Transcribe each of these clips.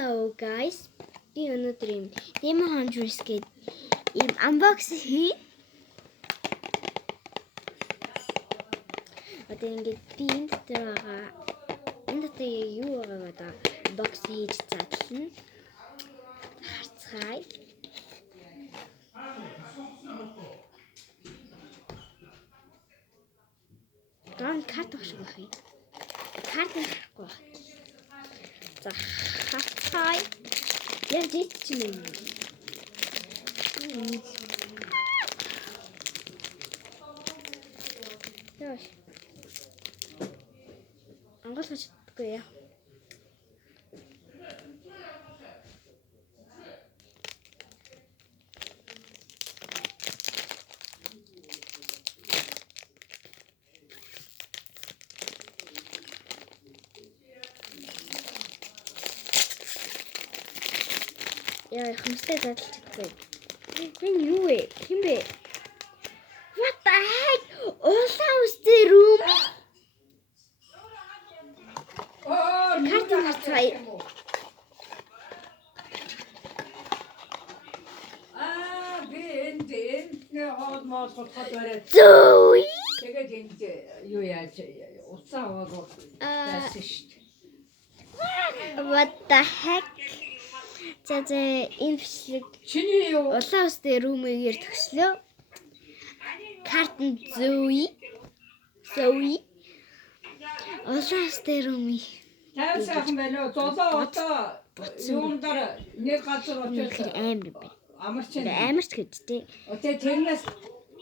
Hello guys. Би өнөөдөр юм Demon Hunters гээд юм unbox хий. Одоо ингээд би энэ дотор юу байгаа одоо box хийж задлана. Харцгаая. Дан карт өгч байх юм. Карт авахгүй байх. За харцгаая. Я дичнэ. Яаш. Ангалгаж чаддаггүй яа. Яа, хамстай задлж чадахгүй. Энэ юу вэ? Хин бэ? What the heck? Улаан үстэй рүүм. Карт харцгаая. Би энд хоод моос хотод барай. Зүй. Тэгээд энд юу яаж уцаа аваагүй байсан шүү дээ. What the heck? За энэ бичлэг Чиний юу? улаан үстэй рүүмээр төгслөө. Карт нь зүй. Улаан үстэй рүүмий. Тайван сайхан байна уу? Золоо одоо юундаар нэг газар очиж Амар бэ. амарч Амарч гэж тий. одоо тэрнээс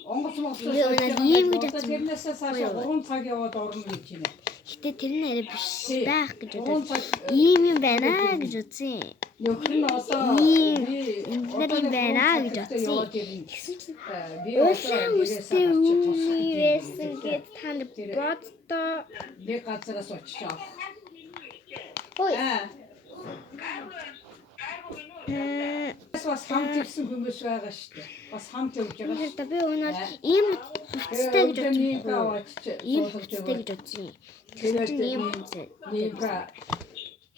онгоц монгоц тэрнээс цаашаа 3 цаг яваад орно гэж байна. Гэтэ тэр нь арай биш байх гэж бодож ийм юм байна гэж үзье. Нөхөр нь одоо Эндэр юм байна гэж бодсон. Тэгсэн чинь улаан үстэй үний байсан гэд танд боддоо нэг газараас очиж авах. Ой. Бас хамт ирсэн хүмүүс байгаа шүү дээ. Бас хамт явж байгаа. Тэгэхээр би өнөө ийм хувцастай гэж бодсон. Ийм хувцастай гэж бодсон. Тэгээд Ийм хувцас. нибра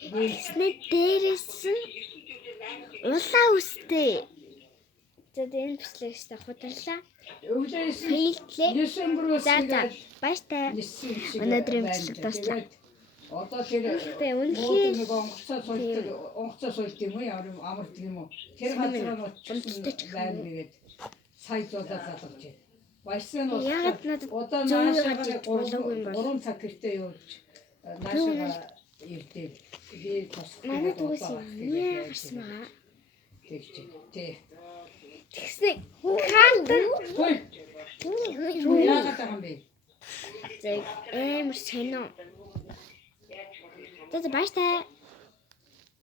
Нийснээ дээрээс нь улаан үстэй. За энэ бичлэгч худаллаа. өвлөөс Фейлтлээ. Десембрээс За баяртай. Өнөөдрийн бичлэг дуслаа. Одоо тэр үнэхээр нэг онгоцоо суулт юм уу? Амарт юм уу? Тэр газар нь очиж байна тэгээд сая зулаа залгаж байна. Баясан нь ягаад надад одоо наашаага болоогүй юм бол 3 цаг гэртээ явуулж наашаага ирдээ. Би тус манай дүүс яа гарсан байгаа. тэгж тий. Тэгснэ карт Хөөе. Яагаад байгаа юм бэ? За амар сонио. За баяртай.